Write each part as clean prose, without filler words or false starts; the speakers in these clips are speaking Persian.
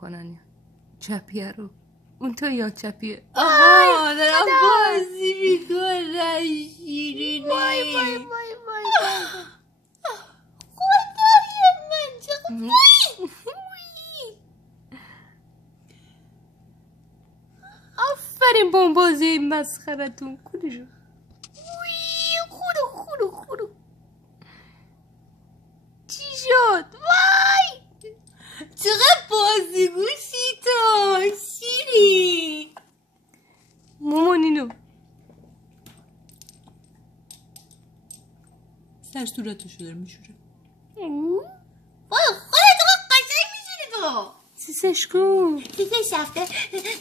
کنن چپیه رو اون تو یا چپیه آها دارم بازی میکنن شیرینی وای خدای من چقدر آفرین با اون بازی مسخرتون کلشو خورو چی شد؟ وای چقدر بازی گوشی تو شیری مامانینو سر صورتشو داره میشوره وای خودت قشنگ میشونی تو سیسش کو سیسش رفته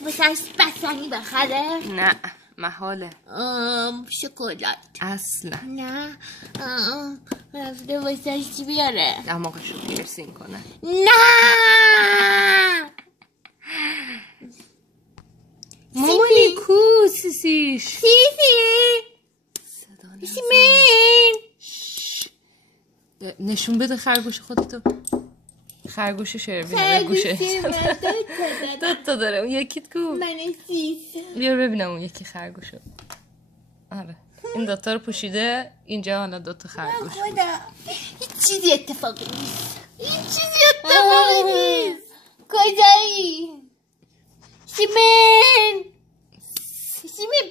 واسهش بستنی بخره نه محاله شکلات اصلا نه رفته واسهش چی بیاره دماغشو پیرسین کنه نه مامانی کو سیسیش سیسی صدا نزن. سیمین نشون بده خرگوش خودتو خرگوش شروینه به گوشه دوتا داره اون یکیت کو من سیس بیار ببینم اون یکی خرگوشو آره این دوتا رو پوشیده اینجا حالا دوتا خرگوش خدا هیچ چیزی اتفاقی نیست هیچ چیزی اتفاقی نیست کجایی؟ سیمین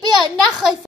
بیا نخواست